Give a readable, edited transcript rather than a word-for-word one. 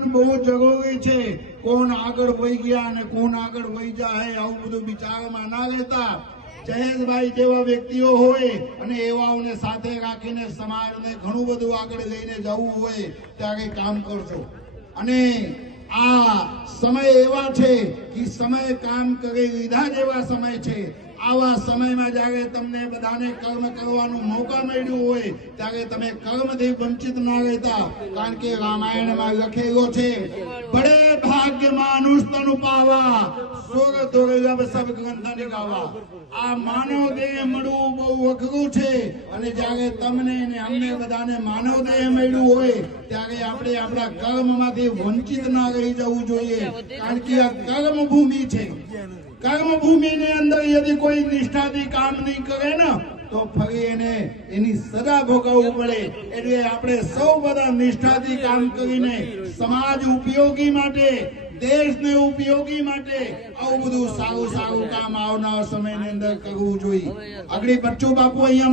જ્ઞાન બહુ જરૂરી છે। કોણ આગળ વહી ગયા અને કોણ આગળ વહી જાય આવું બધું વિચારમાં ના લેતા જયેશભાઈ જેવા વ્યક્તિઓ હોય અને એવાઓને સાથે રાખીને સમાજને ઘણું બધું આગળ લઈને જવું હોય ત્યારે કામ કરશો। અને આ સમય એવા છે કે સમય કામ કરી લીધા જેવા સમય છે। આવા સમયમાં જ્યારે તમને બધાને કર્મ કરવાનો મોકા મળ્યો હોય ત્યારે તમે કર્મથી વંચિત ના રહેતા। કારણ કે રામાયણમાં લખેલો છે બડે ભાગ્ય માનુષ તનુ પાવા સ્વર્ગ દુર્લભ સબ ગ્રંથ નિગાવા। આ માનવ દેહ મળવું બહુ અઘરું છે અને જ્યારે તમને ને અમને બધાને માનવ દેહ મળ્યું હોય ત્યારે આપણે આપણા કર્મમાંથી વંચિત ના રહી જવું જોઈએ। કારણ કે આ કર્મ ભૂમિ છે। કર્મ ભૂમિ ની અંદર यदि कोई निष्ठाથી કામ નહીં કરે ને તો ફરી એને એની સજા ભોગવવું પડે। એટલે આપણે સૌ બધા નિષ્ઠાથી કામ કરીને સમાજ ઉપયોગી માટે દેશને ઉપયોગી માટે આવું બધું સારું સારું કામ આવનાર સમયની અંદર કરવું જોઈએ। આગળ બચ્ચો બાપુ અહીંયા